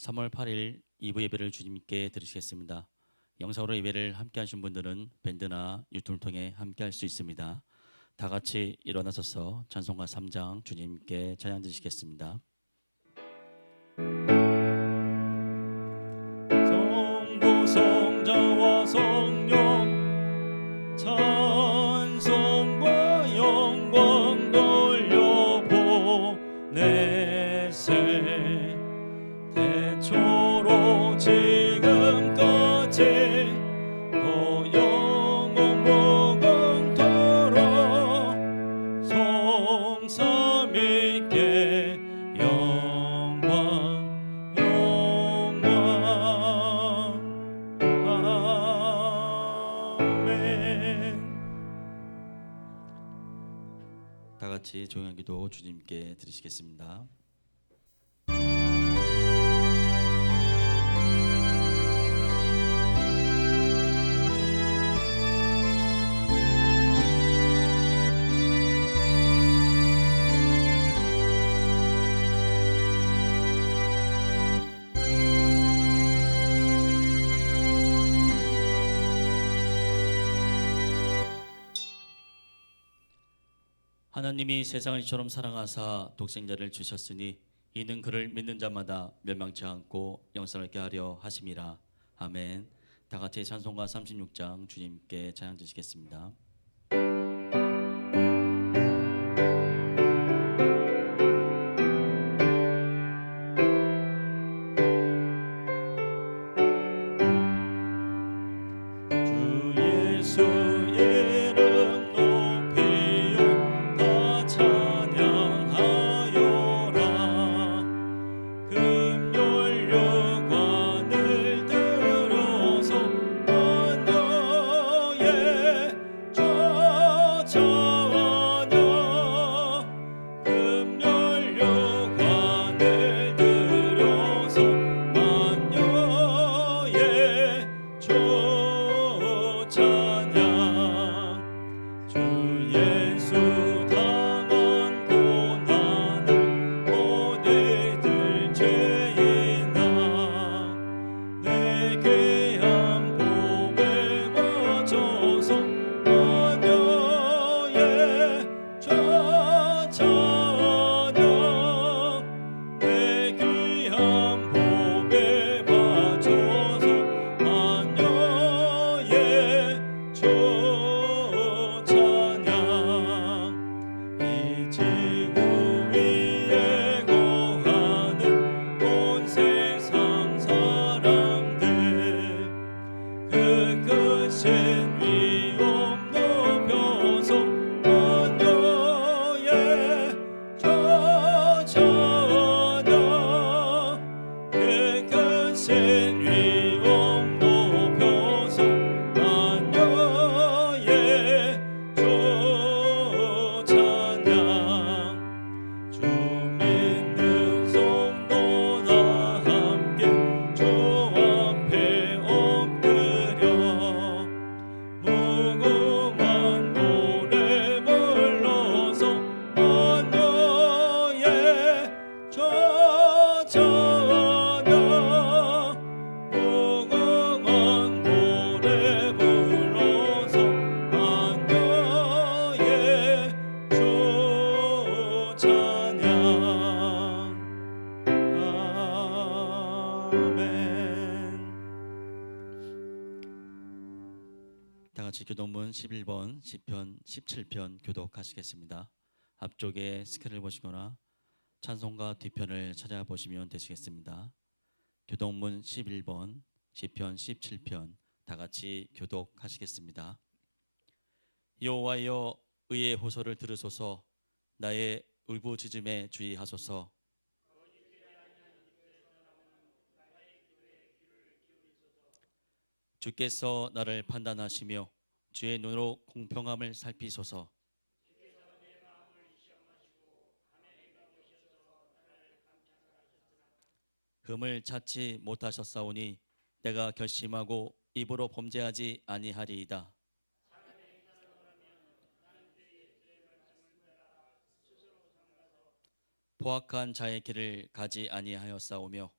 3월 8일 2부 예배를 주님께 드리시겠습니다. 영상으로 예배를 함께 하신 분들은 밴드나 유튜브를 통해 함께 할 수 있습니다. 다 같이 일어나셔서 찬송가 3장 주님께 찬양 드리시겠습니다. 성부 성자와 성령 찬송과 영광 돌려보내세 대초로 지금까지 또 영원 무궁토록 성삼위께 영광 영광 아멘. 다 같이 조용한 기도 주님께 드리시겠습니다. 하나님이 세상을 이처럼 사랑하사 독생자를 주셨으니 이는 그를 믿는 자마다 멸망치 않고 영생을 얻게 하려 하심이라. 아멘. 다 같이 찬송가 36장 주님께 찬양 드리시겠습니다. 주 예수 이름 높이요 다 찬양하여라. 금열 여관을 들어서 만녀의 저자녀 금열 여관을 들어서 만녀의 찬양 주 예수 당한 고난을 모두들 죄인아 내 귀한 복에 맞춰서 만녀의 저자녀 내 귀한 복에 맞춰서 만녀의 찬양 이 지구 위에 거하는 온 세상 사람들 그 크신 위엄 높여서 만녀의 저자녀 그 크신 위엄 높여서 만녀의 찬양 주 믿는 성도 다 함께 주 앞에 엎드려 무궁한 노래 불러서 만녀의 저자녀 무궁한 노래 불러서 만녀의 찬양 아멘. 다 같이 교독문 11번 시편 17편 교독하시겠습니다. 앞쪽에 스크린을 보시거나 찬송가 뒤편을 찾아보시면 되시겠습니다. 교독문 11번 시편 17편 다 같이 교독하시겠습니다. 여호와여 의의 호소를 들으소서 나의 울부짖음에 주의하소서. 주께서 나를 판단하시며 주의 눈으로 공평함을 살피소서. 흠을 찾지 못하셨사오니 내가 결심하고 입으로 범죄하지 아니하리이다. 포악한 자의 길을 가지 아니하였사오며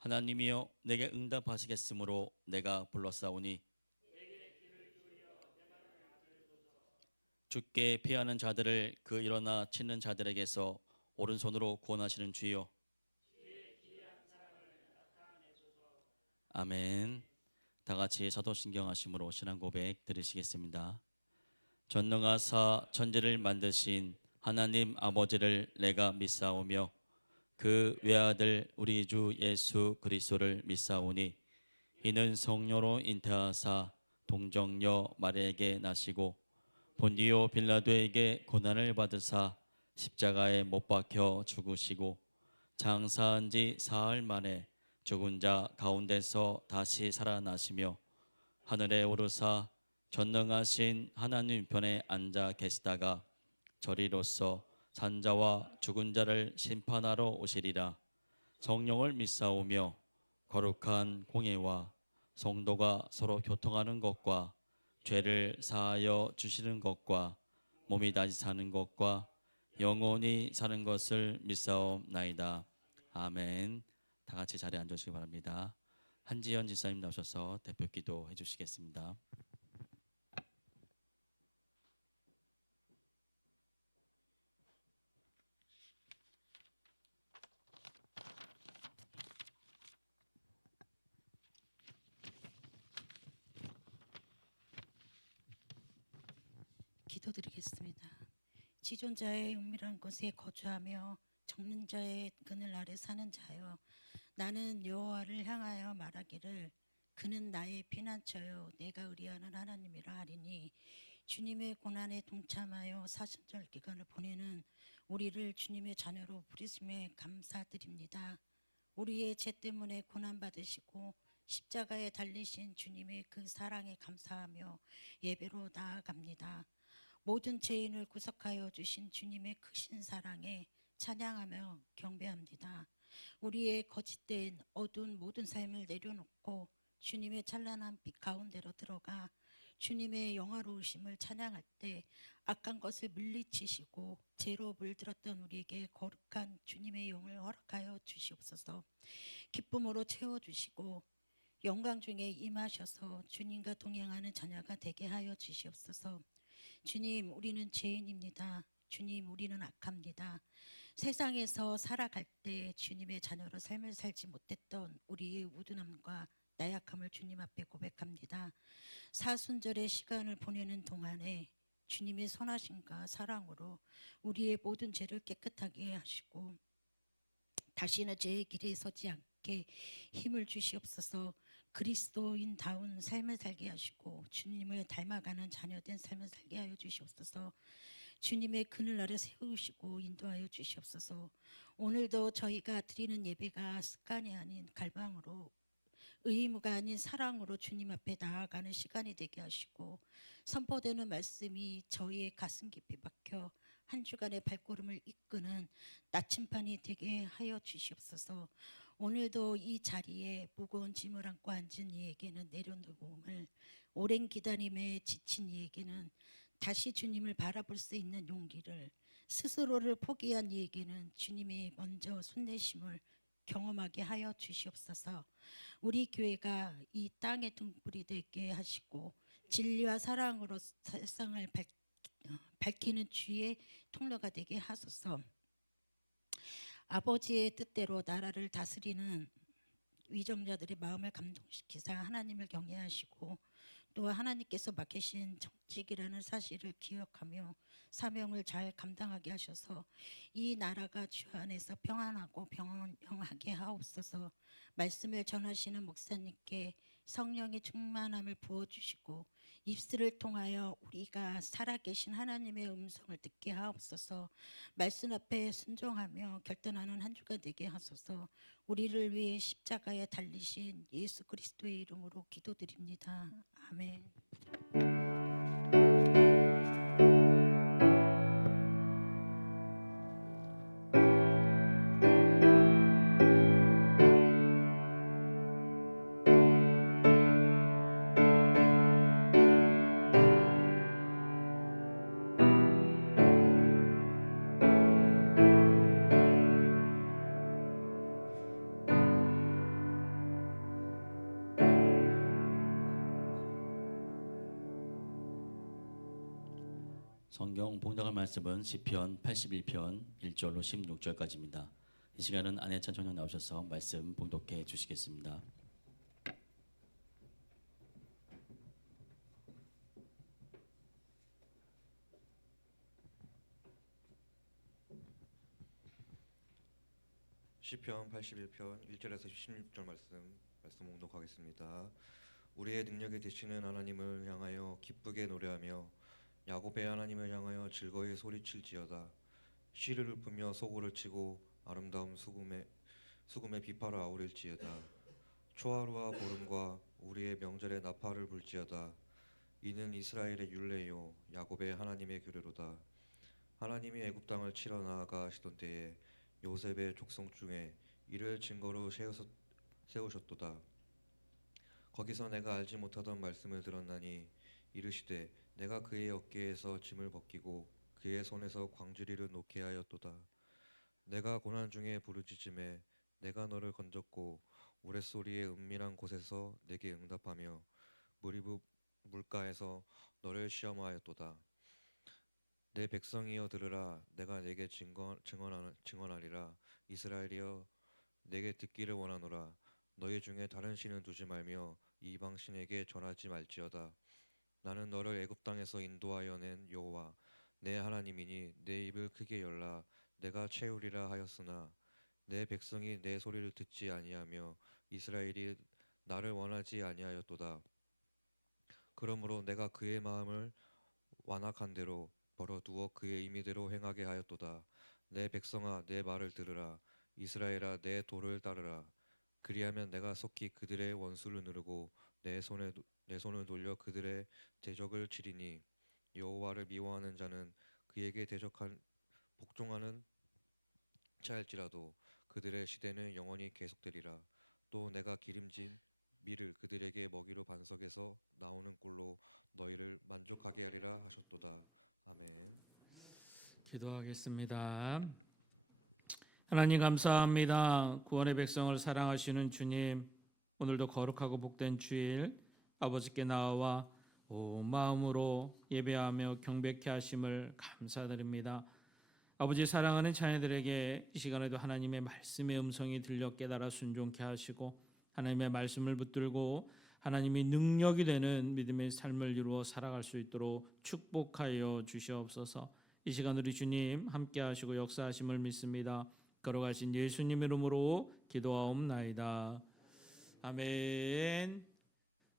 하나님이여 내게 응답하시겠으므로 내가 불렀사오니 주께 피하는 자들을 그 일어나 치는 자들에게서 오른손으로 구원하시는 주여. 아멘. 다 같이 사도신경 하심으로 신앙 고백 드리시겠습니다. 전능하사 천지를 만드신 하나님 아버지를 내가 믿사오며 그 외아들 우리 주 예수 그리스도를 믿사오니 이는 성령으로 잉태하사 동정녀 마리아에게 나시고 본디오 빌라도에게 고난을 받으사 십자가에 못 박혀 죽으시고 장사한 지 사흘 만에 죽은 자 가운데서 다시 살아나시며 하늘에 오르사 전능하신 하나님 편에 앉아 계시다가 저리로서 산자와 죽은 자를 심판하러 오시리라. 성령을 믿사오며 거룩한 공예와 성도가 서로 교통하는 것과 죄를 사하여 주시는 것과 몸이 다시 사는 것과 영원히 사는 것을 믿사옵나이다. 아멘. 다 같이 자리에 앉으시기 바랍니다. 한지연 지사님 나오셔서 대표 기도해 주시겠습니다. 기도드리겠습니다. 지존자의 은밀한 곳에 거주하며 적는 자의 그늘 아래 사는 자여, 나는 여호와를 향하여 말하기를 그는 나의 피난처요 내가 의리하는 하나님이라 하리니, 주님의 고난에 동참하여 사순절 기간을 보내는 우리를 주님의 자녀로 부르심에 감사드립니다. 우리의 죄 때문에 고난받으시고 십자가에 달리신 주님의 그 사랑에 감사하며 예배로 나아갑니다. 모든 죄인을 구속하여 주신 주님의 크신 사랑에 찬양하며 경배합니다. 우리의 거짓된 어두운 모든 삶을 내려놓고 주님의 찬란한 빛 가운데로 들어가 주님의 영화로우심을 찬양할 때 악한 것을 물리치시고 죄로 물들었던 우리에게 거룩한 주님의 영을 허락하여 주시옵소서. 기쁨으로 채워주시고 영광 중에 임하셔서 주님과 동행하는 자녀가 되게 하여 주시옵소서. 주님, 우리는 죄인입니다. 주님, 우리는 악합니다. 세상에서 살아갈 때 주님의 자녀로 삶을 살지 못했던 우리의 우둔함과 나약함을 주님 앞에 고백합니다. 사순절의 시간을 보내는 동안에 주님의 선하심과 사랑으로 우리의 모든 죄를 깨끗하게 하시고 다시는 죄의 길에 서지 않게 힘을 주시옵소서. 그리스도인다운 삶을 살게 하시고 주님을 닮아가는 자녀된 삶을 살게 하여 주시옵소서. 주님의 그늘 아래 세우시고 인도하여 주시옵소서. 오늘도 저희가 드리는 예배가 습관이 아닌 갈망으로, 의무가 아닌 사랑으로 주님 앞에 나아가는 시간이 되게 하시고, 선포되는 말씀이 저희의 가슴 깊이 박혀 한 주간의 발걸음을 이끄는 나침반이 되게 하여 주시옵소서. 오늘도 이 자리에 무거운 짐을 안고 앉은 이에게는 내려놓음을, 오랜 기다림에 지친 이에게는 다시 주님을 바라볼 수 있는 용기를, 스스로를 포기한 이에게는 주님이 먼저 손내심을 경험하게 하여 주시옵소서. 우리 교회가 이 땅의 등불이 되게 하시고 진리와 사랑으로 세상을 밝히는 주의 통로가 되게 하소서. 아버지의 뜻대로 나라를 다스리는 위정자들의 마음을 감동시키사 하나님을 경외하시고 또 하나님께서 맡기신 정직이라는 사실을 기억하며 사명을 잘 감당하게 하셔서 이 나라가 주 안에서 평안하고 평안하게 하옵소서. 말씀을 전하시는 목사님께 성령의 충만함을 부어주시고 입술을 통하여 우리가 살아계신 하나님의 음성을 듣게 하옵소서. 말씀 앞에 순종하며 결단하는 한 주가 되게 하소서. 우리를 위해 십자가에 달리신 예수 그리스도의 이름으로 기도드립니다. 아멘. 성경 봉독할 말씀은 시편 81편 1절로 16절까지입니다. 이 시간은 안혜찬 총장 나오셔서 말씀 봉독해 주시겠습니다. 시편 81편 1절에서 16절 말씀 봉독하겠습니다. 우리의 능력이 되시는 하나님을 향하여 기쁘게 노래하며 야곱의 하나님을 향하여 즐거이 소리칠지어다. 시를 읊으며 소고를 치고 아름다운 수금의 비파를 아우릴지어다. 초하루와 보름과 우리의 명절에 나팔을 불지어다. 이는 이스라엘의 율례요 야곱의 하나님의 규례로다. 하나님이 애굽 땅을 치러 나아가 하시던 때에 요셉의 족속 중에 이를 증거로 세우셨도다. 거기서 내가 알지 못하던 말씀을 들었나니 이르시되 내가 그의 어깨에서 짐을 벗기고 그의 손에서 광주리를 놓게 하였도다. 내가 고난 중에 부르짖음에 내가 너를 건졌고 우레소리의 은밀한 곳에서 내게 응답하며 무리부 물가에서 너를 시험하였도다. 내 백성이여 들으라. 내가 내게 증언하리라. 이스라엘이여 내게 듣기를 원하노라. 너희 중에 다른 신은 두지 말며 이방 신에게 전하지 말지어다. 나는 너를 애굽 땅에서 인도하여 낸 여호와 내 하나님이니 내 입을 크게 열라. 내가 채우리라 하였으나 내 백성이 내 소리를 듣지 아니하며 이스라엘이 나를 원하지 아니하였도다. 그러므로 내가 그의 마음을 완악한 대로 벌어두어 그의 임의대로 행하게 하였도다. 내 백성아 내 말을 들으라. 이스라엘아 내 도를 따르라. 그리하면 내가 속히 그들의 원수를 누르고 내 손을 돌려 그들의 대적을 치리니 여호와를 미워하는 자는 그에게 복종하는 자일지라도 그들의 시대는 영원히 계속되리라. 또 내가 기름진 밀을 그들에게 먹이로 반석에서 나오는 꿀로 너희를 만족하게 하리라 하셨도다. 아멘. 기도하겠습니다. 하나님 감사합니다. 구원의 백성을 사랑하시는 주님, 오늘도 거룩하고 복된 주일 아버지께 나와 온 마음으로 예배하며 경배케 하심을 감사드립니다. 아버지 사랑하는 자녀들에게 이 시간에도 하나님의 말씀의 음성이 들려 깨달아 순종케 하시고 하나님의 말씀을 붙들고 하나님이 능력이 되는 믿음의 삶을 이루어 살아갈 수 있도록 축복하여 주시옵소서. 이 시간 우리 주님 함께 하시고 역사하심을 믿습니다. 걸어가신 예수님 이름으로 기도하옵나이다. 아멘.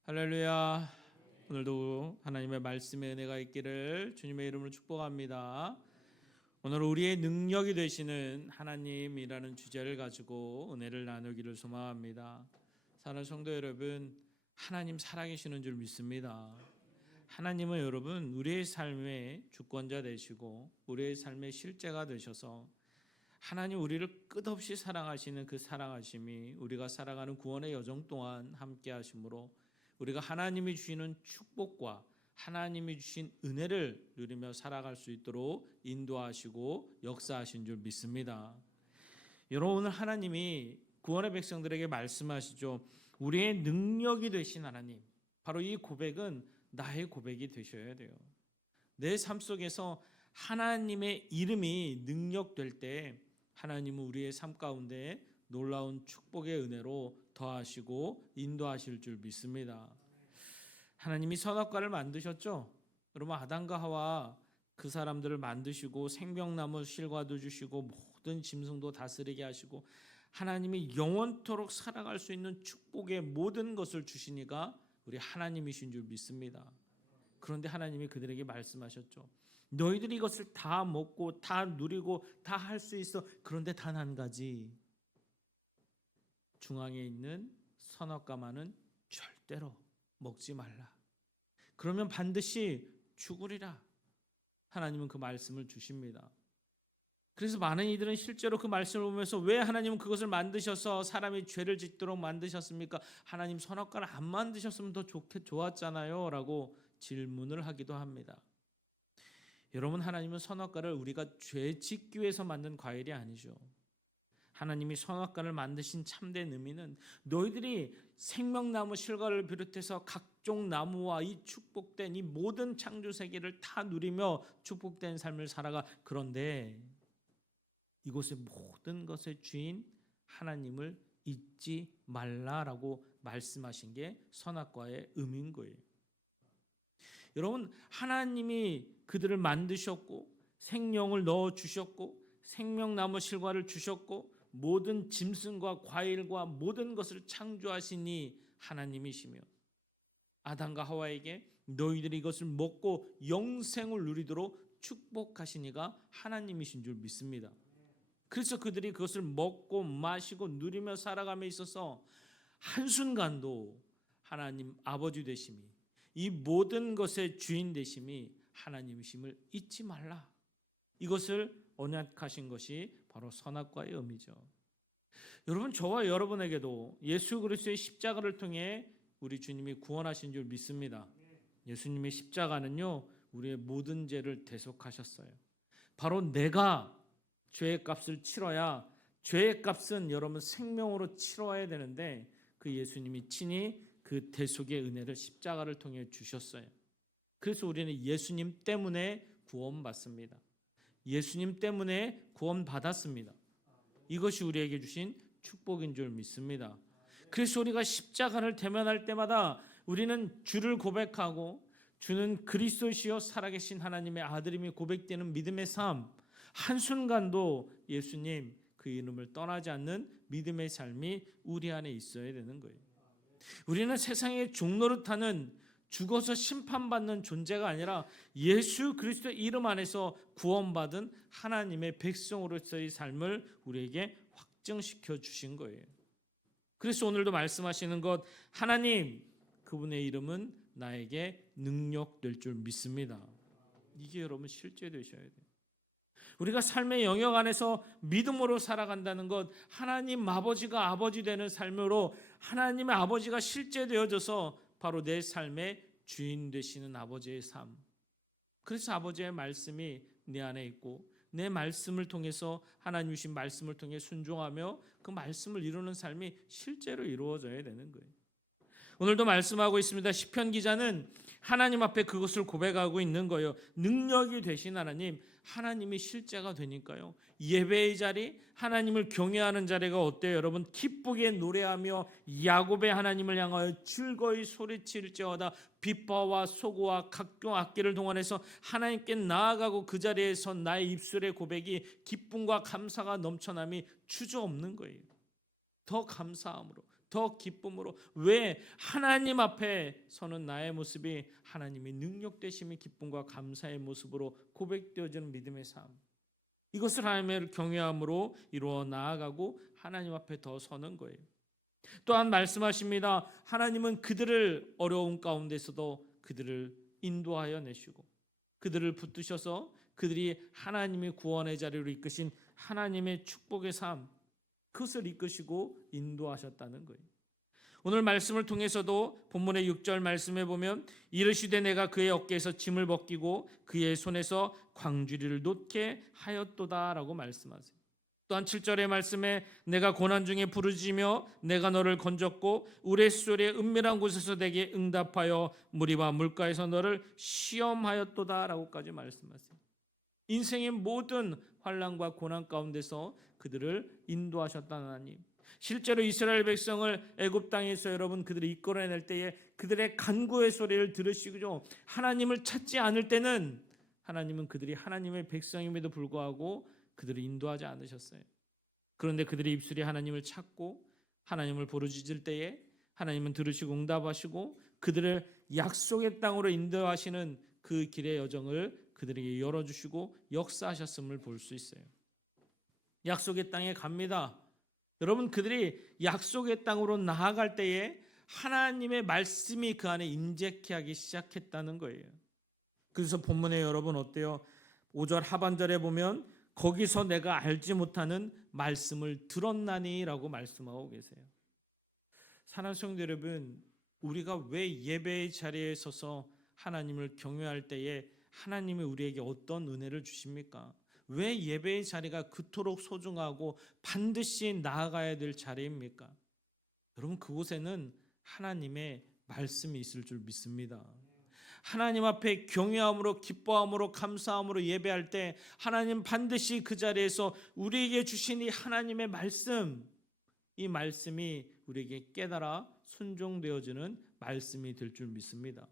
할렐루야. 오늘도 하나님의 말씀의 은혜가 있기를 주님의 이름으로 축복합니다. 오늘 우리의 능력이 되시는 하나님이라는 주제를 가지고 은혜를 나누기를 소망합니다. 사랑하는 성도 여러분, 하나님 살아계시는 줄 믿습니다. 하나님은 여러분 우리의 삶의 주권자 되시고 우리의 삶의 실제가 되셔서 하나님 우리를 끝없이 사랑하시는 그 사랑하심이 우리가 살아가는 구원의 여정 동안 함께 하심으로 우리가 하나님이 주시는 축복과 하나님이 주신 은혜를 누리며 살아갈 수 있도록 인도하시고 역사하신 줄 믿습니다. 여러분 오늘 하나님이 구원의 백성들에게 말씀하시죠. 우리의 능력이 되신 하나님. 바로 이 고백은 나의 고백이 되셔야 돼요. 내 삶 속에서 하나님의 이름이 능력될 때 하나님은 우리의 삶 가운데 놀라운 축복의 은혜로 더하시고 인도하실 줄 믿습니다. 하나님이 선악과를 만드셨죠. 여러분 아담과 하와 그 사람들을 만드시고 생명나무 실과도 주시고 모든 짐승도 다스리게 하시고 하나님이 영원토록 살아갈 수 있는 축복의 모든 것을 주시니까 우리 하나님이신 줄 믿습니다. 그런데 하나님이 그들에게 말씀하셨죠. 너희들이 이것을 다 먹고 다 누리고 다 할 수 있어. 그런데 단 한 가지, 중앙에 있는 선악과만은 절대로 먹지 말라. 그러면 반드시 죽으리라. 하나님은 그 말씀을 주십니다. 그래서 많은 이들은 실제로 그 말씀을 보면서 왜 하나님은 그것을 만드셔서 사람이 죄를 짓도록 만드셨습니까? 하나님 선악과를 안 만드셨으면 더 좋았잖아요 라고 질문을 하기도 합니다. 여러분 하나님은 선악과를 우리가 죄 짓기 위해서 만든 과일이 아니죠. 하나님이 선악과를 만드신 참된 의미는 너희들이 생명나무 실과를 비롯해서 각종 나무와 이 축복된 이 모든 창조 세계를 다 누리며 축복된 삶을 살아가. 그런데 이곳의 모든 것의 주인 하나님을 잊지 말라라고 말씀하신 게 선악과의 의미인 거예요. 여러분, 하나님이 그들을 만드셨고 생명을 넣어 주셨고 생명나무 실과를 주셨고 모든 짐승과 과일과 모든 것을 창조하시니 하나님이시며 아담과 하와에게 너희들이 이것을 먹고 영생을 누리도록 축복하시니가 하나님이신 줄 믿습니다. 그래서 그들이 그것을 먹고 마시고 누리며 살아감에 있어서 한순간도 하나님 아버지 되심이, 이 모든 것의 주인 되심이 하나님이심을 잊지 말라. 이것을 언약하신 것이 바로 선악과의 의미죠. 여러분, 저와 여러분에게도 예수 그리스도의 십자가를 통해 우리 주님이 구원하신 줄 믿습니다. 예수님의 십자가는요, 우리의 모든 죄를 대속하셨어요. 바로 내가 죄의 값을 치러야, 죄의 값은 여러분 생명으로 치러야 되는데 그 예수님이 친히 그 대속의 은혜를 십자가를 통해 주셨어요. 그래서 우리는 예수님 때문에 구원받습니다. 예수님 때문에 구원받았습니다. 이것이 우리에게 주신 축복인 줄 믿습니다. 그래서 우리가 십자가를 대면할 때마다 우리는 주를 고백하고 주는 그리스도시요 살아계신 하나님의 아들임이 고백되는 믿음의 삶, 한순간도 예수님 그 이름을 떠나지 않는 믿음의 삶이 우리 안에 있어야 되는 거예요. 우리는 세상의 종노릇하는 죽어서 심판받는 존재가 아니라 예수 그리스도의 이름 안에서 구원받은 하나님의 백성으로서의 삶을 우리에게 확증시켜 주신 거예요. 그래서 오늘도 말씀하시는 것, 하나님 그분의 이름은 나에게 능력될 줄 믿습니다. 이게 여러분 실제 되셔야 돼요. 우리가 삶의 영역 안에서 믿음으로 살아간다는 것, 하나님 아버지가 아버지 되는 삶으로 하나님의 아버지가 실제 되어져서 바로 내 삶의 주인 되시는 아버지의 삶. 그래서 아버지의 말씀이 내 안에 있고 내 말씀을 통해서 하나님 주신 말씀을 통해 순종하며 그 말씀을 이루는 삶이 실제로 이루어져야 되는 거예요. 오늘도 말씀하고 있습니다. 시편 기자는 하나님 앞에 그것을 고백하고 있는 거예요. 능력이 되신 하나님, 하나님이 실제가 되니까요. 예배의 자리, 하나님을 경외하는 자리가 어때요? 여러분, 기쁘게 노래하며 야곱의 하나님을 향하여 즐거이 소리칠지어다. 빗바와 소고와 각종 악기를 동원해서 하나님께 나아가고 그 자리에서 나의 입술의 고백이 기쁨과 감사가 넘쳐남이 주저없는 거예요. 더 감사함으로, 더 기쁨으로. 왜? 하나님 앞에 서는 나의 모습이 하나님의 능력되심의 기쁨과 감사의 모습으로 고백되어지는 믿음의 삶. 이것을 하나님을 경외함으로 이루어 나아가고 하나님 앞에 더 서는 거예요. 또한 말씀하십니다. 하나님은 그들을 어려움 가운데서도 그들을 인도하여 내시고 그들을 붙드셔서 그들이 하나님의 구원의 자리로 이끄신 하나님의 축복의 삶, 그것을 이끄시고 인도하셨다는 거예요. 오늘 말씀을 통해서도 본문의 6절 말씀에 보면 이르시되 내가 그의 어깨에서 짐을 벗기고 그의 손에서 광주리를 놓게 하였도다 라고 말씀하세요. 또한 7절의 말씀에 내가 고난 중에 부르짖으며 내가 너를 건졌고 우레소리의 은밀한 곳에서 내게 응답하여 무리와 물가에서 너를 시험하였도다 라고까지 말씀하세요. 인생의 모든 환난과 고난 가운데서 그들을 인도하셨다는 하나님. 실제로 이스라엘 백성을 애굽 땅에서 여러분 그들이 이끌어낼 때에 그들의 간구의 소리를 들으시고 하나님을 찾지 않을 때는 하나님은 그들이 하나님의 백성임에도 불구하고 그들을 인도하지 않으셨어요. 그런데 그들의 입술이 하나님을 찾고 하나님을 부르짖을 때에 하나님은 들으시고 응답하시고 그들을 약속의 땅으로 인도하시는 그 길의 여정을 그들에게 열어주시고 역사하셨음을 볼 수 있어요. 약속의 땅에 갑니다. 여러분, 그들이 약속의 땅으로 나아갈 때에 하나님의 말씀이 그 안에 임재케 하기 시작했다는 거예요. 그래서 본문에 여러분 어때요? 5절 하반절에 보면 거기서 내가 알지 못하는 말씀을 들었나니 라고 말씀하고 계세요. 사랑하는 성도 여러분, 우리가 왜 예배의 자리에 서서 하나님을 경외할 때에 하나님이 우리에게 어떤 은혜를 주십니까? 왜 예배의 자리가 그토록 소중하고 반드시 나아가야 될 자리입니까? 여러분, 그곳에는 하나님의 말씀이 있을 줄 믿습니다. 하나님 앞에 경외함으로, 기뻐함으로, 감사함으로 예배할 때 하나님 반드시 그 자리에서 우리에게 주신 이 하나님의 말씀, 이 말씀이 우리에게 깨달아 순종되어지는 말씀이 될 줄 믿습니다.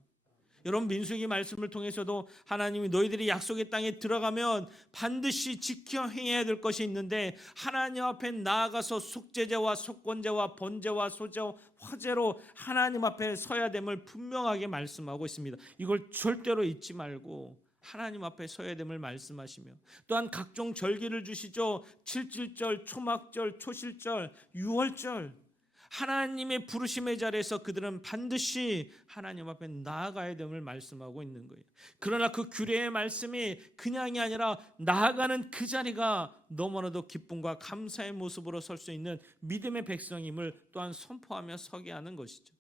여러분, 민수기 말씀을 통해서도 하나님이 너희들이 약속의 땅에 들어가면 반드시 지켜 행해야 될 것이 있는데 하나님 앞에 나아가서 속죄제와 속건제와 번제와 소제와 화제로 하나님 앞에 서야 됨을 분명하게 말씀하고 있습니다. 이걸 절대로 잊지 말고 하나님 앞에 서야 됨을 말씀하시며, 또한 각종 절기를 주시죠. 칠칠절, 초막절, 초실절, 유월절, 하나님의 부르심의 자리에서 그들은 반드시 하나님 앞에 나아가야 됨을 말씀하고 있는 거예요. 그러나 그 규례의 말씀이 그냥이 아니라 나아가는 그 자리가 너무나도 기쁨과 감사의 모습으로 설 수 있는 믿음의 백성임을 또한 선포하며 서게 하는 것이죠.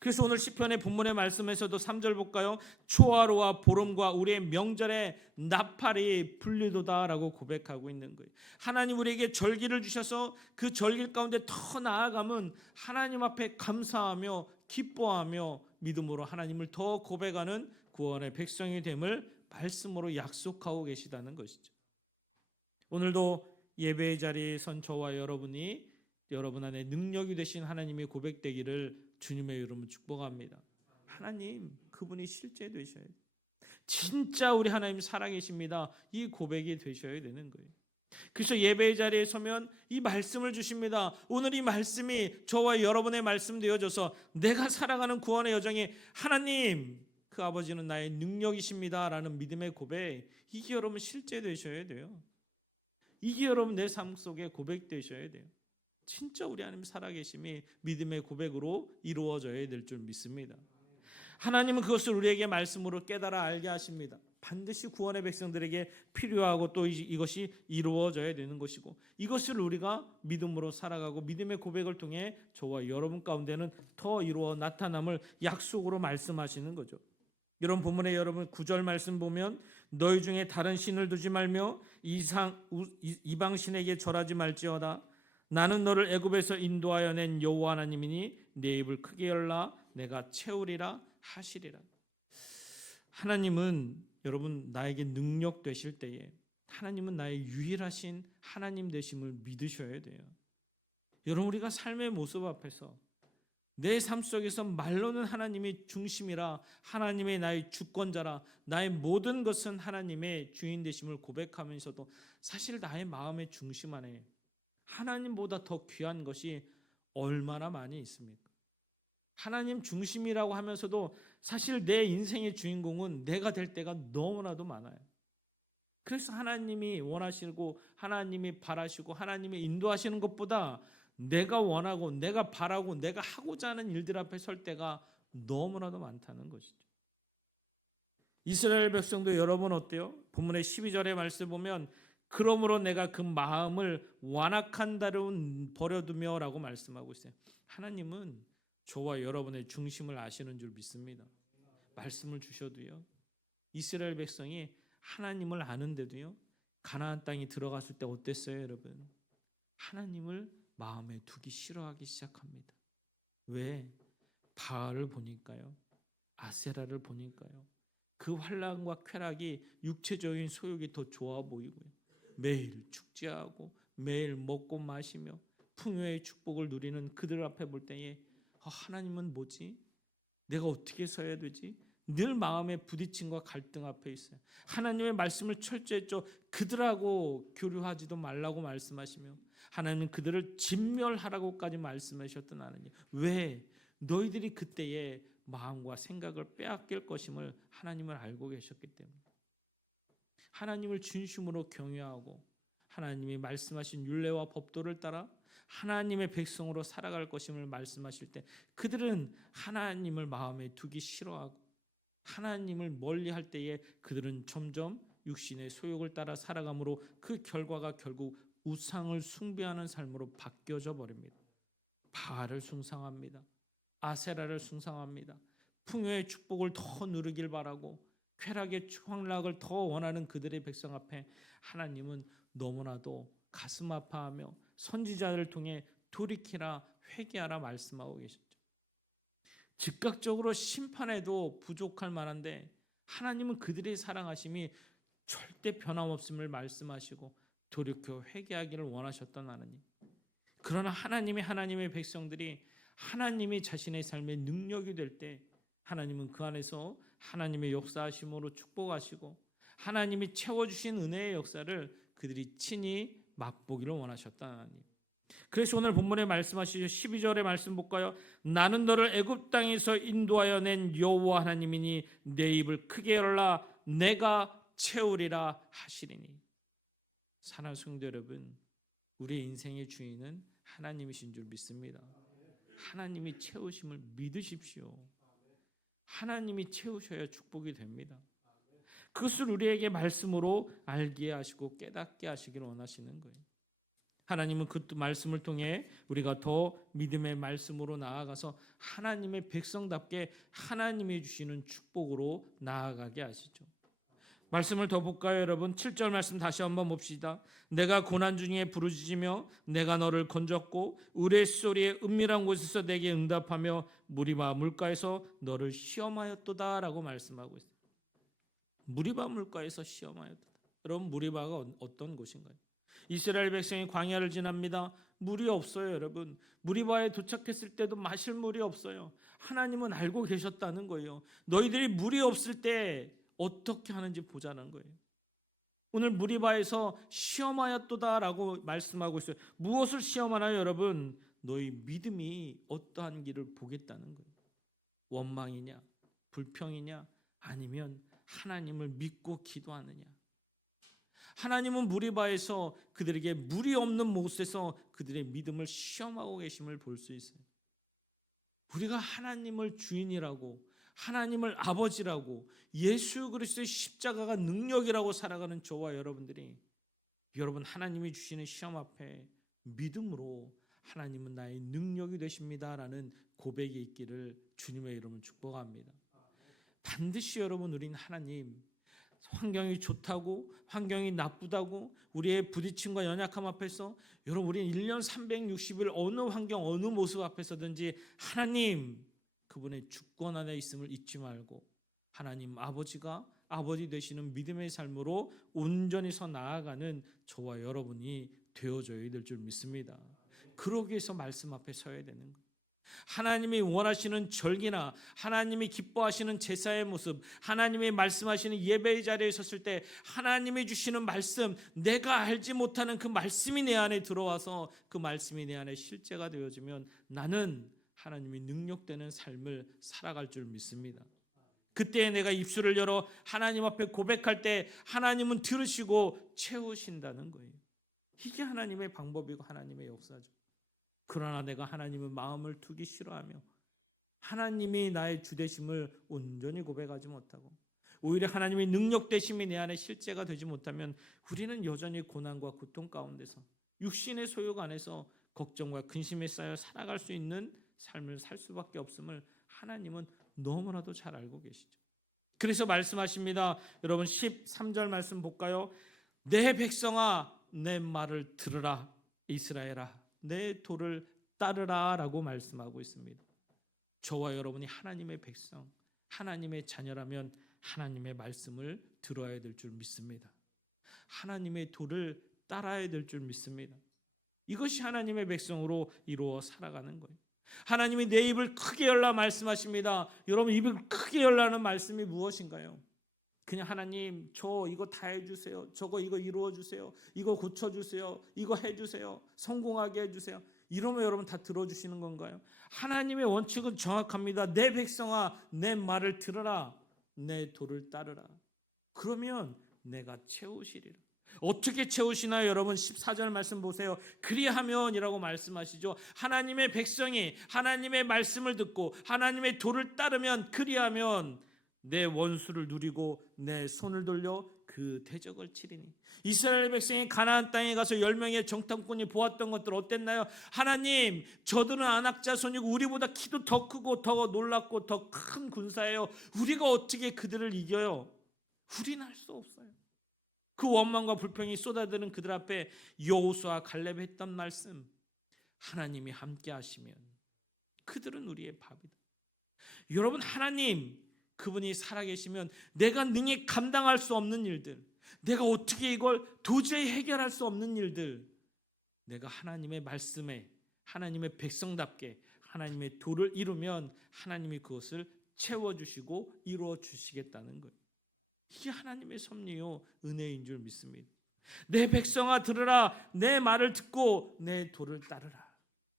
그래서 오늘 시편의 본문의 말씀에서도 3절 볼까요? 초하루와 보름과 우리의 명절에 나팔이 불리도다라고 고백하고 있는 거예요. 하나님 우리에게 절기를 주셔서 그 절기 가운데 더 나아가면 하나님 앞에 감사하며 기뻐하며 믿음으로 하나님을 더 고백하는 구원의 백성이 됨을 말씀으로 약속하고 계시다는 것이죠. 오늘도 예배의 자리에 선 저와 여러분이 여러분 안에 능력이 되신 하나님이 고백되기를 주님의 이름으로 축복합니다. 하나님, 그분이 실제 되셔야 돼요. 진짜 우리 하나님 살아계십니다. 이 고백이 되셔야 되는 거예요. 그래서 예배의 자리에 서면 이 말씀을 주십니다. 오늘 이 말씀이 저와 여러분의 말씀 되어져서 내가 살아가는 구원의 여정에 하나님, 그 아버지는 나의 능력이십니다 라는 믿음의 고백, 이게 여러분 실제 되셔야 돼요. 이게 여러분 내 삶 속에 고백되셔야 돼요. 진짜 우리 하나님 살아계심이 믿음의 고백으로 이루어져야 될 줄 믿습니다. 하나님은 그것을 우리에게 말씀으로 깨달아 알게 하십니다. 반드시 구원의 백성들에게 필요하고 또 이것이 이루어져야 되는 것이고, 이것을 우리가 믿음으로 살아가고 믿음의 고백을 통해 저와 여러분 가운데는 더 이루어 나타남을 약속으로 말씀하시는 거죠. 이런 본문에 여러분 9절 말씀 보면 너희 중에 다른 신을 두지 말며 이방 신에게 절하지 말지어다. 나는 너를 애굽에서 인도하여 낸 여호와 하나님이니 내 입을 크게 열라 내가 채우리라 하시리라. 하나님은 여러분 나에게 능력 되실 때에 하나님은 나의 유일하신 하나님 되심을 믿으셔야 돼요. 여러분, 우리가 삶의 모습 앞에서 내 삶 속에서 말로는 하나님이 중심이라, 하나님의 나의 주권자라, 나의 모든 것은 하나님의 주인 되심을 고백하면서도 사실 나의 마음의 중심 안에 하나님보다 더 귀한 것이 얼마나 많이 있습니까? 하나님 중심이라고 하면서도 사실 내 인생의 주인공은 내가 될 때가 너무나도 많아요. 그래서 하나님이 원하시고 하나님이 바라시고 하나님이 인도하시는 것보다 내가 원하고 내가 바라고 내가 하고자 하는 일들 앞에 설 때가 너무나도 많다는 것이죠. 이스라엘 백성도 여러분 어때요? 본문의 12절의 말씀 보면 그러므로 내가 그 마음을 완악한 대로 버려두며 라고 말씀하고 있어요. 하나님은 저와 여러분의 중심을 아시는 줄 믿습니다. 말씀을 주셔도요, 이스라엘 백성이 하나님을 아는데도요, 가나안 땅에 들어갔을 때 어땠어요 여러분? 하나님을 마음에 두기 싫어하기 시작합니다. 왜? 바알을 보니까요, 아세라를 보니까요, 그 환난과 쾌락이 육체적인 소욕이 더 좋아 보이고요, 매일 축제하고 매일 먹고 마시며 풍요의 축복을 누리는 그들 앞에 볼 때에 하나님은 뭐지? 내가 어떻게 서야 되지? 늘 마음의 부딪힘과 갈등 앞에 있어요. 하나님의 말씀을 철저했죠. 그들하고 교류하지도 말라고 말씀하시며 하나님은 그들을 진멸하라고까지 말씀하셨던 하나님. 왜? 너희들이 그때의 마음과 생각을 빼앗길 것임을 하나님을 알고 계셨기 때문에. 하나님을 진심으로 경외하고 하나님이 말씀하신 율례와 법도를 따라 하나님의 백성으로 살아갈 것임을 말씀하실 때 그들은 하나님을 마음에 두기 싫어하고 하나님을 멀리할 때에 그들은 점점 육신의 소욕을 따라 살아가므로 그 결과가 결국 우상을 숭배하는 삶으로 바뀌어져 버립니다. 바알을 숭상합니다. 아세라를 숭상합니다. 풍요의 축복을 더 누리길 바라고 쾌락의 황락을 더 원하는 그들의 백성 앞에 하나님은 너무나도 가슴 아파하며 선지자를 통해 돌이키라 회개하라 말씀하고 계셨죠. 즉각적으로 심판에도 부족할 만한데 하나님은 그들의 사랑하심이 절대 변함없음을 말씀하시고 돌이켜 회개하기를 원하셨던 하나님. 그러나 하나님의 백성들이 하나님이 자신의 삶의 능력이 될 때 하나님은 그 안에서 하나님의 역사하심으로 축복하시고 하나님이 채워주신 은혜의 역사를 그들이 친히 맛보기를 원하셨던 하나님. 그래서 오늘 본문에 말씀하시죠. 12절의 말씀 볼까요? 나는 너를 애굽 땅에서 인도하여 낸 여호와 하나님이니 내 입을 크게 열라 내가 채우리라 하시리니. 사랑하는 성도 여러분, 우리의 인생의 주인은 하나님이신 줄 믿습니다. 하나님이 채우심을 믿으십시오. 하나님이 채우셔야 축복이 됩니다. 그것을 우리에게 말씀으로 알게 하시고 깨닫게 하시기를 원하시는 거예요. 하나님은 그 말씀을 통해 우리가 더 믿음의 말씀으로 나아가서 하나님의 백성답게 하나님이 주시는 축복으로 나아가게 하시죠. 말씀을 더 볼까요, 여러분? 7절 말씀 다시 한번 봅시다. 내가 고난 중에 부르짖으며 내가 너를 건졌고 우레소리의 은밀한 곳에서 내게 응답하며 무리바 물가에서 너를 시험하였도다 라고 말씀하고 있어요. 무리바 물가에서 시험하였도다. 여러분, 무리바가 어떤 곳인가요? 이스라엘 백성이 광야를 지납니다. 물이 없어요, 여러분. 무리바에 도착했을 때도 마실 물이 없어요. 하나님은 알고 계셨다는 거예요. 너희들이 물이 없을 때 어떻게 하는지 보자는 거예요. 오늘 무리바에서 시험하였도다라고 말씀하고 있어요. 무엇을 시험하나요, 여러분? 너희 믿음이 어떠한 길을 보겠다는 거예요. 원망이냐, 불평이냐, 아니면 하나님을 믿고 기도하느냐. 하나님은 무리바에서 그들에게 물이 없는 곳에서 그들의 믿음을 시험하고 계심을 볼 수 있어요. 우리가 하나님을 주인이라고, 하나님을 아버지라고, 예수 그리스도의 십자가가 능력이라고 살아가는 저와 여러분들이, 여러분 하나님이 주시는 시험 앞에 믿음으로 하나님은 나의 능력이 되십니다라는 고백이 있기를 주님의 이름으로 축복합니다. 반드시 여러분, 우리는 하나님, 환경이 좋다고 환경이 나쁘다고 우리의 부딪힘과 연약함 앞에서, 여러분 우리는 1년 360일 어느 환경 어느 모습 앞에서든지 하나님 그분의 주권 안에 있음을 잊지 말고 하나님 아버지가 아버지 되시는 믿음의 삶으로 온전히 서 나아가는 저와 여러분이 되어져야 될 줄 믿습니다. 그러기 위해서 말씀 앞에 서야 되는 거예요. 하나님이 원하시는 절기나 하나님이 기뻐하시는 제사의 모습, 하나님이 말씀하시는 예배의 자리에 섰을 때 하나님이 주시는 말씀, 내가 알지 못하는 그 말씀이 내 안에 들어와서 그 말씀이 내 안에 실제가 되어지면 나는 하나님이 능력되는 삶을 살아갈 줄 믿습니다. 그때 내가 입술을 열어 하나님 앞에 고백할 때 하나님은 들으시고 채우신다는 거예요. 이게 하나님의 방법이고 하나님의 역사죠. 그러나 내가 하나님의 마음을 두기 싫어하며 하나님이 나의 주되심을 온전히 고백하지 못하고 오히려 하나님의 능력되심이 내 안에 실제가 되지 못하면 우리는 여전히 고난과 고통 가운데서 육신의 소욕 안에서 걱정과 근심에 쌓여 살아갈 수 있는 삶을 살 수밖에 없음을 하나님은 너무나도 잘 알고 계시죠. 그래서 말씀하십니다. 여러분 13절 말씀 볼까요? 내 백성아 내 말을 들으라. 이스라엘아 내 도를 따르라 라고 말씀하고 있습니다. 저와 여러분이 하나님의 백성, 하나님의 자녀라면 하나님의 말씀을 들어야 될 줄 믿습니다. 하나님의 도를 따라야 될 줄 믿습니다. 이것이 하나님의 백성으로 이루어 살아가는 거예요. 하나님이 내 입을 크게 열라 말씀하십니다. 여러분 입을 크게 열라는 말씀이 무엇인가요? 그냥 하나님 저 이거 다 해주세요. 저거 이거 이루어주세요. 이거 고쳐주세요. 이거 해주세요. 성공하게 해주세요. 이러면 여러분 다 들어주시는 건가요? 하나님의 원칙은 정확합니다. 내 백성아 내 말을 들으라. 내 도를 따르라. 그러면 내가 채우시리라. 어떻게 채우시나요? 여러분 14절 말씀 보세요. 그리하면이라고 말씀하시죠. 하나님의 백성이 하나님의 말씀을 듣고 하나님의 도를 따르면, 그리하면 내 원수를 누리고 내 손을 돌려 그 대적을 치리니. 이스라엘 백성이 가나안 땅에 가서 10명의 정탐꾼이 보았던 것들 어땠나요? 하나님 저들은 안악자손이고 우리보다 키도 더 크고 더 놀랍고 더 큰 군사예요. 우리가 어떻게 그들을 이겨요? 우리는 할 수 없어요. 그 원망과 불평이 쏟아드는 그들 앞에 여호수아 갈렙이 했던 말씀, 하나님이 함께 하시면 그들은 우리의 밥이다. 여러분, 하나님 그분이 살아계시면 내가 능히 감당할 수 없는 일들, 내가 어떻게 이걸 도저히 해결할 수 없는 일들, 내가 하나님의 말씀에 하나님의 백성답게 하나님의 도를 이루면 하나님이 그것을 채워주시고 이루어주시겠다는 거예요. 이게 하나님의 섭리요 은혜인 줄 믿습니다. 내 백성아 들으라, 내 말을 듣고 내 도를 따르라.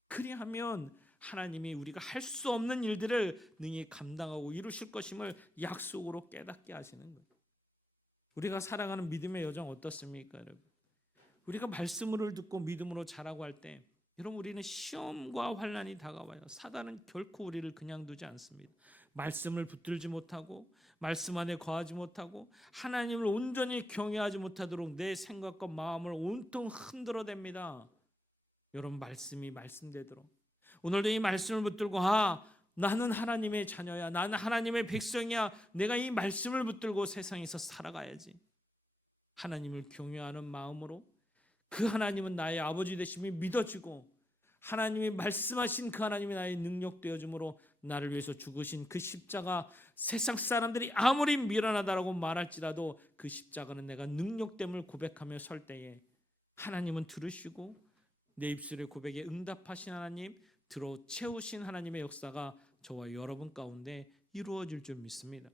그리하면 하나님이 우리가 할 수 없는 일들을 능히 감당하고 이루실 것임을 약속으로 깨닫게 하시는 거예요. 우리가 살아가는 믿음의 여정 어떻습니까, 여러분? 우리가 말씀을 듣고 믿음으로 자라고 할 때, 여러분, 우리는 시험과 환난이 다가와요. 사단은 결코 우리를 그냥 두지 않습니다. 말씀을 붙들지 못하고 말씀 안에 거하지 못하고 하나님을 온전히 경외하지 못하도록 내 생각과 마음을 온통 흔들어댑니다. 여러분, 말씀이 말씀되도록 오늘도 이 말씀을 붙들고, 나는 하나님의 자녀야, 나는 하나님의 백성이야, 내가 이 말씀을 붙들고 세상에서 살아가야지. 하나님을 경외하는 마음으로 그 하나님은 나의 아버지 되심이 믿어지고 하나님이 말씀하신 그 하나님이 나의 능력 되어줌으로 나를 위해서 죽으신 그 십자가, 세상 사람들이 아무리 미련하다라고 말할지라도 그 십자가는 내가 능력됨을 고백하며 설 때에 하나님은 들으시고 내 입술의 고백에 응답하신 하나님, 들어 채우신 하나님의 역사가 저와 여러분 가운데 이루어질 줄 믿습니다.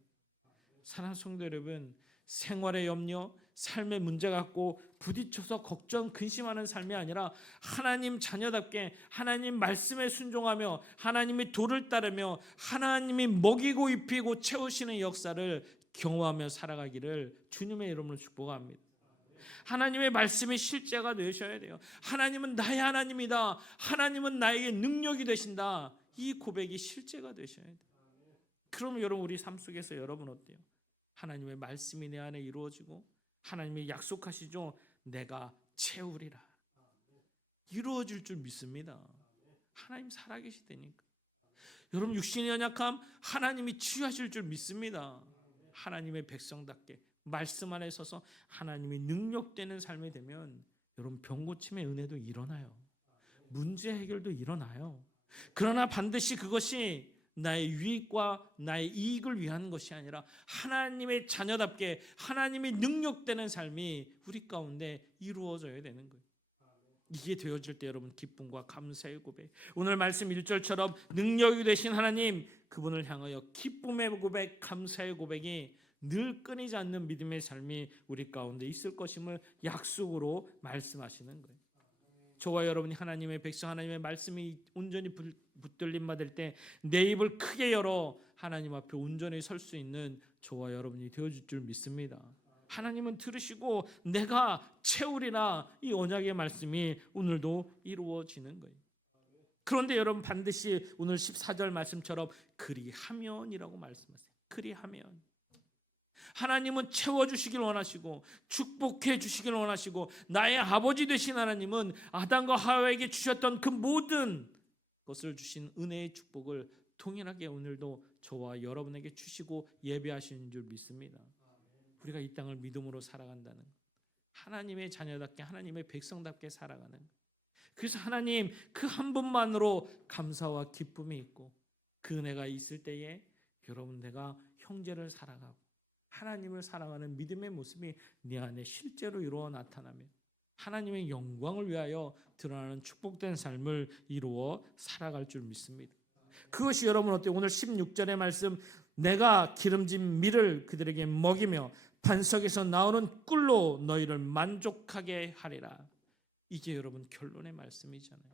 사랑하는 성도 여러분, 생활의 염려, 삶의 문제 갖고 부딪혀서 걱정, 근심하는 삶이 아니라 하나님 자녀답게 하나님 말씀에 순종하며 하나님의 도를 따르며 하나님이 먹이고 입히고 채우시는 역사를 경험하며 살아가기를 주님의 이름으로 축복합니다. 하나님의 말씀이 실제가 되셔야 돼요. 하나님은 나의 하나님이다, 하나님은 나에게 능력이 되신다, 이 고백이 실제가 되셔야 돼요. 그럼 여러분, 우리 삶 속에서 여러분 어때요? 하나님의 말씀이 내 안에 이루어지고 하나님이 약속하시죠. 내가 채우리라. 이루어질 줄 믿습니다. 하나님 살아계시다니까. 여러분, 육신의 연약함 하나님이 치유하실 줄 믿습니다. 하나님의 백성답게 말씀 안에 서서 하나님이 능력되는 삶이 되면 여러분, 병고침의 은혜도 일어나요. 문제 해결도 일어나요. 그러나 반드시 그것이 나의 유익과 나의 이익을 위한 것이 아니라 하나님의 자녀답게 하나님이 능력되는 삶이 우리 가운데 이루어져야 되는 거예요. 이게 되어질 때 여러분, 기쁨과 감사의 고백, 오늘 말씀 1절처럼 능력이 되신 하나님, 그분을 향하여 기쁨의 고백, 감사의 고백이 늘 끊이지 않는 믿음의 삶이 우리 가운데 있을 것임을 약속으로 말씀하시는 거예요. 저와 여러분이 하나님의 백성, 하나님의 말씀이 온전히 붙들림 받을 때 내 입을 크게 열어 하나님 앞에 온전히 설 수 있는 저와 여러분이 되어줄 줄 믿습니다. 하나님은 들으시고 내가 채우리라, 이 언약의 말씀이 오늘도 이루어지는 거예요. 그런데 여러분, 반드시 오늘 14절 말씀처럼 그리하면이라고 말씀하세요. 그리하면 하나님은 채워주시길 원하시고 축복해 주시길 원하시고 나의 아버지 되신 하나님은 아담과 하와에게 주셨던 그 모든 것을 주신 은혜의 축복을 동일하게 오늘도 저와 여러분에게 주시고 예배하시는 줄 믿습니다. 우리가 이 땅을 믿음으로 살아간다는, 하나님의 자녀답게 하나님의 백성답게 살아가는, 그래서 하나님 그 한 분만으로 감사와 기쁨이 있고 그 은혜가 있을 때에 여러분, 내가 형제를 살아가고 하나님을 사랑하는 믿음의 모습이 네 안에 실제로 이루어 나타나며 하나님의 영광을 위하여 드러나는 축복된 삶을 이루어 살아갈 줄 믿습니다. 그것이 여러분 어때요? 오늘 16절의 말씀, 내가 기름진 밀을 그들에게 먹이며 반석에서 나오는 꿀로 너희를 만족하게 하리라. 이게 여러분 결론의 말씀이잖아요.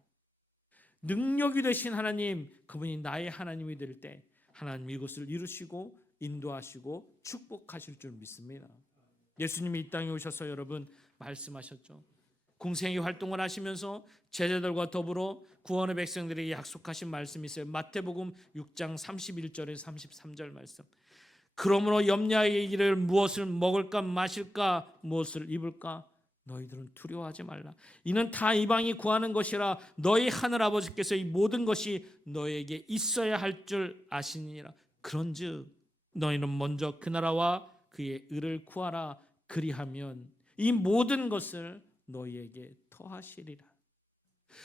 능력이 되신 하나님, 그분이 나의 하나님이 될 때 하나님이 이것을 이루시고 인도하시고 축복하실 줄 믿습니다. 예수님이 이 땅에 오셔서 여러분 말씀하셨죠. 공생의 활동을 하시면서 제자들과 더불어 구원의 백성들에게 약속하신 말씀이 있어요. 마태복음 6장 31절에서 33절 말씀. 그러므로 염려하게 이르기를 무엇을 먹을까 마실까 무엇을 입을까 너희들은 두려워하지 말라. 이는 다 이방이 구하는 것이라 너희 하늘 아버지께서 이 모든 것이 너희에게 있어야 할 줄 아시니라. 그런즉 너희는 먼저 그 나라와 그 그의 의를 구하라. 그리하면 이 모든 것을 너희에게 더하시리라.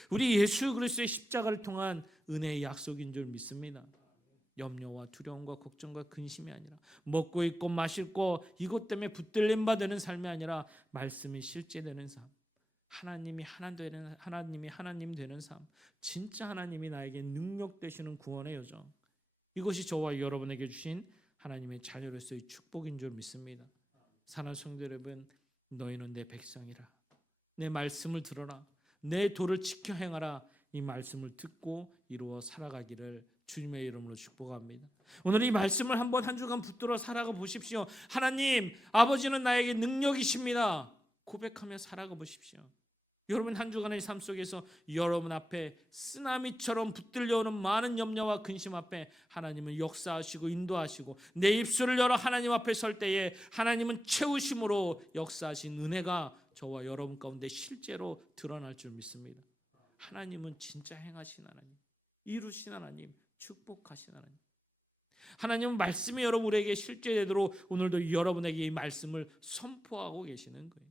우리 예수 그리스도의 십자가를 통한 은혜의 약속인 줄 믿습니다. 염려와 두려움과 걱정과 근심이 아니라, 먹고 입고 마시고 이것 때문에 붙들림 받는 삶이 아니라 말씀이 실제되는 삶, 하나님이 하나님 되는 삶, 진짜 하나님이 나에게 능력 되시는 구원의 여정, 이것이 저와 여러분에게 주신 하나님의 자녀로서의 축복인 줄 믿습니다. 사랑하는 성도 여러분, 너희는 내 백성이라. 내 말씀을 들어라. 내 도를 지켜 행하라. 이 말씀을 듣고 이루어 살아가기를 주님의 이름으로 축복합니다. 오늘 이 말씀을 한번 한 주간 붙들어 살아가 보십시오. 하나님, 아버지는 나에게 능력이십니다. 고백하며 살아가 보십시오. 여러분 한 주간의 삶 속에서 여러분 앞에 쓰나미처럼 붙들려오는 많은 염려와 근심 앞에 하나님은 역사하시고 인도하시고, 내 입술을 열어 하나님 앞에 설 때에 하나님은 채우심으로 역사하신 은혜가 저와 여러분 가운데 실제로 드러날 줄 믿습니다. 하나님은 진짜 행하신 하나님, 이루신 하나님, 축복하신 하나님. 하나님은 말씀이 여러분에게 실제되도록 오늘도 여러분에게 이 말씀을 선포하고 계시는 거예요.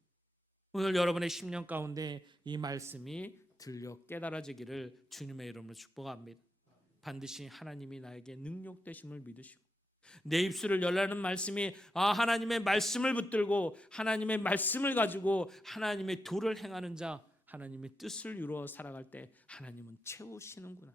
오늘 여러분의 심령 가운데 이 말씀이 들려 깨달아지기를 주님의 이름으로 축복합니다. 반드시 하나님이 나에게 능력 되심을 믿으시고, 내 입술을 열라는 말씀이 하나님의 말씀을 붙들고 하나님의 말씀을 가지고 하나님의 도를 행하는 자, 하나님의 뜻을 이루어 살아갈 때 하나님은 채우시는구나.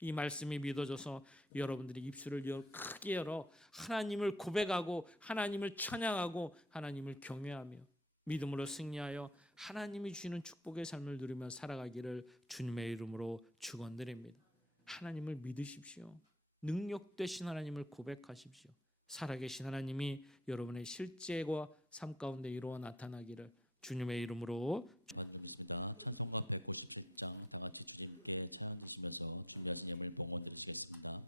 이 말씀이 믿어져서 여러분들이 입술을 크게 열어 하나님을 고백하고 하나님을 찬양하고 하나님을 경외하며 믿음으로 승리하여 하나님이 주시는 축복의 삶을 누리며 살아가기를 주님의 이름으로 축원드립니다. 하나님을 믿으십시오. 능력 되신 하나님을 고백하십시오. 살아계신 하나님이 여러분의 실제와 삶 가운데 이루어 나타나기를 주님의 이름으로 반주 믿습니다. 찬송가 197장 다 같이 주님께 찬양 드시면서 준비하신 예물 봉헌 드리시겠습니다.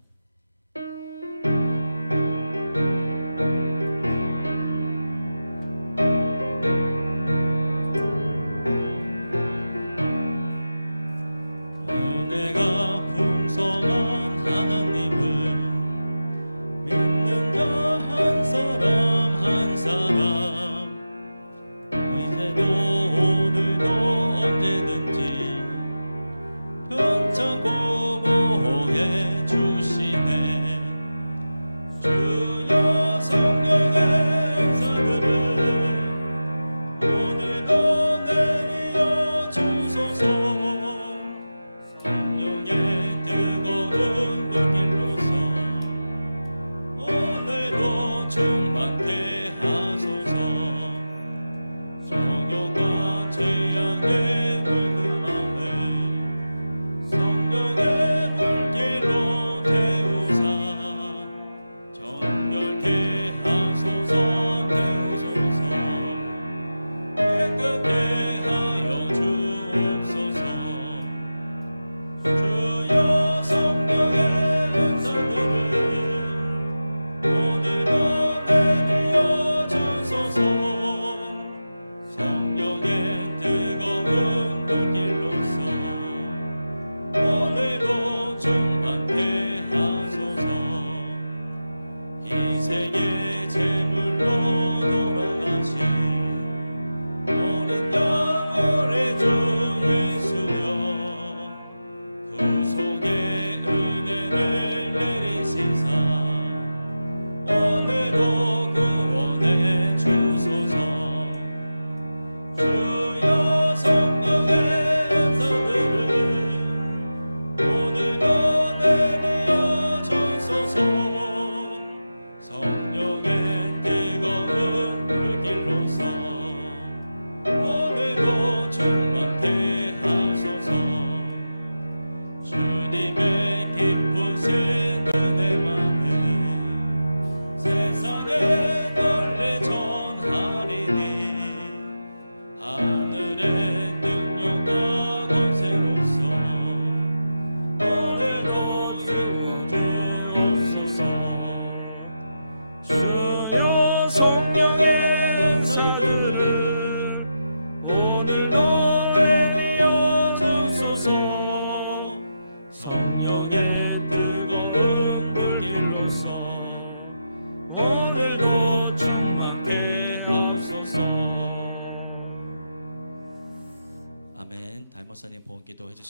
은혜가 풍성한 하나님을 믿는 자 한 사람 한 사람, 이제도 오늘도 언제든지 편찮고 보호해 주시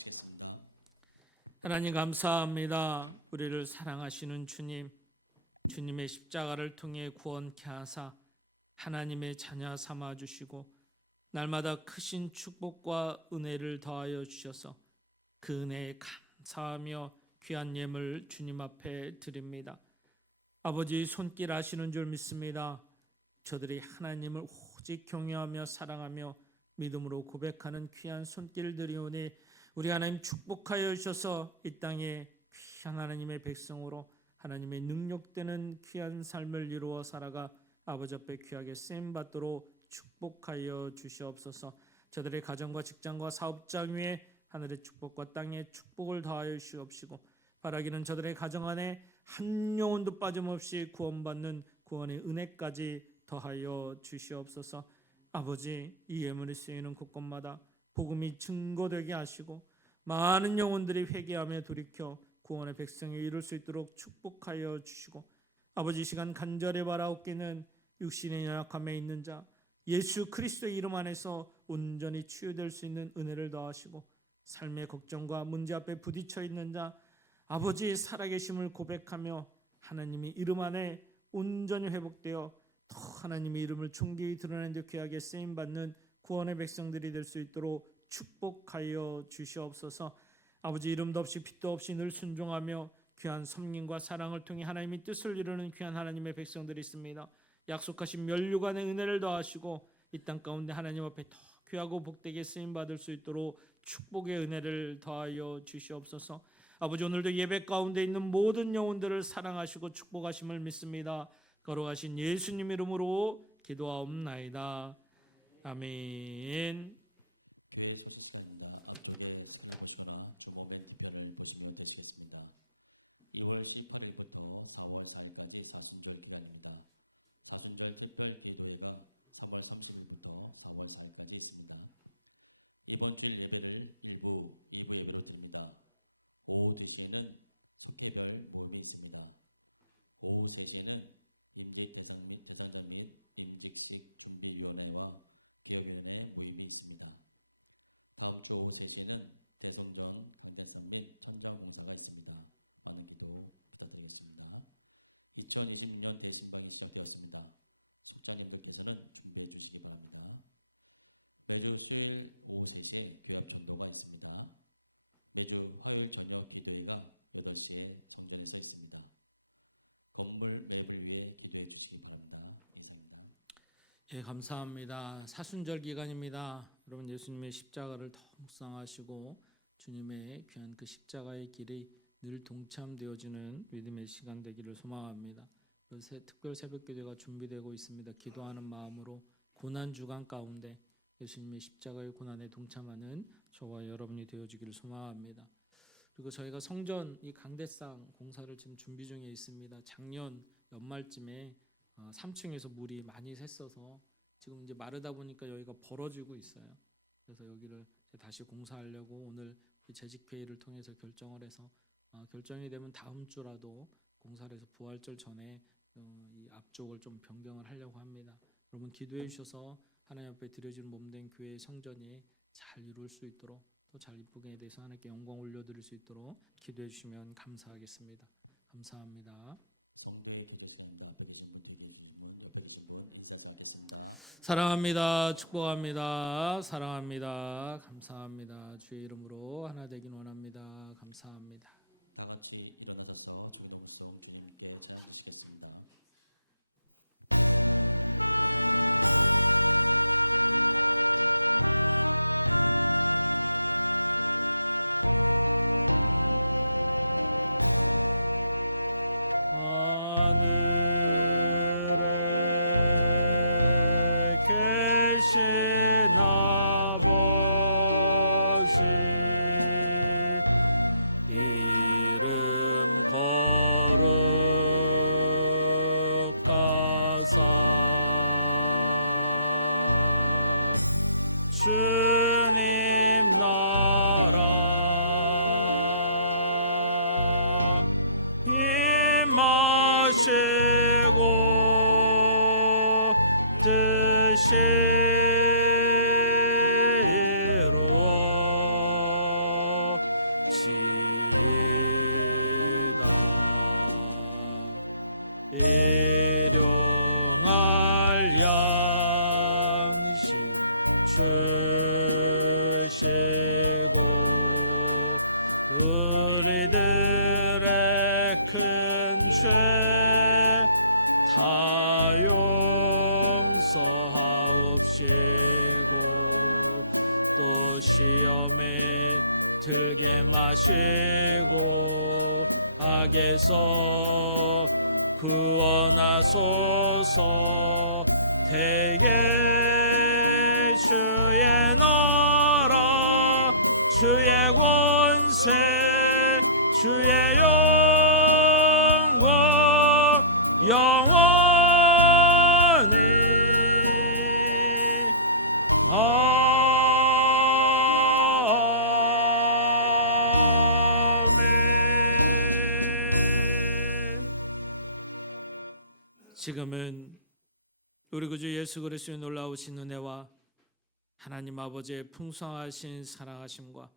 주시겠습니다. 하나님 감사합니다. 우리를 사랑하시는 주님, 주님의 십자가를 통해 구원케 하사 하나님의 자녀 삼아 주시고 날마다 크신 축복과 은혜를 더하여 주셔서 그 은혜에 감사하며 귀한 예물 주님 앞에 드립니다. 아버지 손길 아시는 줄 믿습니다. 저들이 하나님을 오직 경외하며 사랑하며 믿음으로 고백하는 귀한 손길들이오니 우리 하나님 축복하여 주셔서 이 땅에 귀한 하나님의 백성으로 하나님의 능력되는 귀한 삶을 이루어 살아가 아버지 앞에 귀하게 쓰임 받도록 축복하여 주시옵소서. 저들의 가정과 직장과 사업장 위에 하늘의 축복과 땅의 축복을 더하여 주시옵시고 바라기는 저들의 가정 안에 한 영혼도 빠짐없이 구원받는 구원의 은혜까지 더하여 주시옵소서. 아버지, 이 예물이 쓰이는 곳곳마다 복음이 증거되게 하시고 많은 영혼들이 회개하며 돌이켜 구원의 백성이 이룰 수 있도록 축복하여 주시고 아버지, 이 시간 간절히 바라옵기는 육신의 연약함에 있는 자 예수 그리스도의 이름 안에서 온전히 치유될 수 있는 은혜를 더하시고 삶의 걱정과 문제 앞에 부딪혀 있는 자 아버지 살아계심을 고백하며 하나님의 이름 안에 온전히 회복되어 더 하나님의 이름을 충기히 드러내는 데 귀하게 쓰임받는 구원의 백성들이 될 수 있도록 축복하여 주시옵소서. 아버지, 이름도 없이 빛도 없이 늘 순종하며 귀한 섬김과 사랑을 통해 하나님의 뜻을 이루는 귀한 하나님의 백성들이 있습니다. 약속하신 면류관의 은혜를 더하시고 이 땅 가운데 하나님 앞에 더 귀하고 복되게 쓰임받을 수 있도록 축복의 은혜를 더하여 주시옵소서. 아버지, 오늘도 예배 가운데 있는 모든 영혼들을 사랑하시고 축복하심을 믿습니다. 거룩하신 예수님 이름으로 기도하옵나이다. 아멘. 교회 소식 시간입니다. 앞쪽에 스크린을 보시거나 주모 맨 뒤편을 보시면 되시겠습니다. 2월 18일부터 4월 4일까지 사순절 기간입니다. 사순절 특별 기도회가 3월 30일부터 4월 4일까지 있습니다. 이번 주일 예배를 1부, 2부 예배로 드립니다. 오후 2시에는 속회별 모임이 있습니다. 오후 3시에는 임직 대상자 및 임직식 준비위원회와 개혁위원회 모임이 있습니다. 다음 주 오후 3시에는 대성전 강대상 및 천장 공사가 있습니다. 많은 기도 부탁드리겠습니다. 2026년 대신방이 시작되었습니다. 속자님들께서는 준비해 주시기 바랍니다. 매주 수요일 오후 3시에 교합 전도가 있습니다. 매주 화요일 저녁 기도회가 8시에 성전에서 있습니다. 건물 매입을 위해 기도해 주시기 바랍니다. 이상입니다. 예, 감사합니다. 사순절 기간입니다. 여러분, 예수님의 십자가를 더 묵상하시고 주님의 귀한 그 십자가의 길이 늘 동참되어지는 믿음의 시간 되기를 소망합니다. 특별 새벽 기도가 준비되고 있습니다. 기도하는 마음으로 고난 주간 가운데 예수님의 십자가의 고난에 동참하는 저와 여러분이 되어지기를 소망합니다. 그리고 저희가 성전 이 강대상 공사를 지금 준비 중에 있습니다. 작년 연말쯤에 3층에서 물이 많이 샜어서 지금 이제 마르다 보니까 여기가 벌어지고 있어요. 그래서 여기를 다시 공사하려고 오늘 재직 회의를 통해서 결정을 해서 결정이 되면 다음 주라도 공사를 해서 부활절 전에 이 앞쪽을 좀 변경을 하려고 합니다. 여러분, 기도해 주셔서 하나님 앞에 드려지는 몸된 교회의 성전이 잘 이룰 수 있도록 또 잘 이쁘게 대해서 하나님께 영광 올려드릴 수 있도록 기도해 주시면 감사하겠습니다. 감사합니다. 성도의 교제 시간입니다. 앞에 계신 분, 뒤에 계신 분, 옆에 계신 분 인사해서 갖겠습니다. 사랑합니다. 축복합니다. 사랑합니다. 감사합니다. 주의 이름으로 하나 되긴 원합니다. 감사합니다. 다 같이 일어나셔서 주기도문송 주님께 찬양 드리겠습니다. 지금은 우리 구주 예수 그리스도의 놀라우신 은혜와 하나님 아버지의 풍성하신 사랑하심과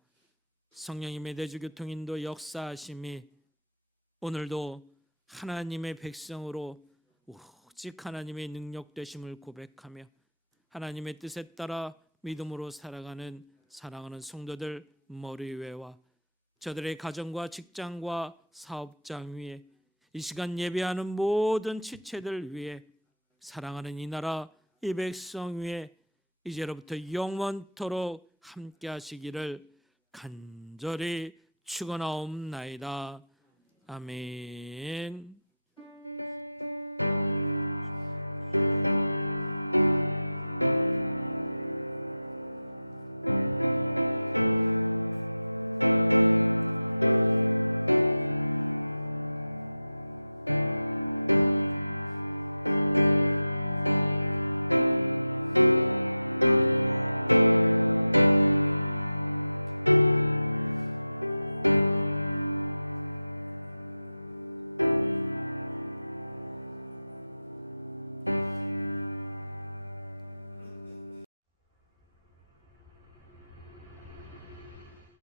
성령님의 내주교통 인도 역사하심이 오늘도 하나님의 백성으로 오직 하나님의 능력 되심을 고백하며 하나님의 뜻에 따라 믿음으로 살아가는 사랑하는 성도들 머리 위에와 저들의 가정과 직장과 사업장 위에 이 시간 예배하는 모든 지체들 위에 사랑하는 이 나라 이 백성 위에 이제로부터 영원토록 함께 하시기를 간절히 축원하옵나이다. 아멘.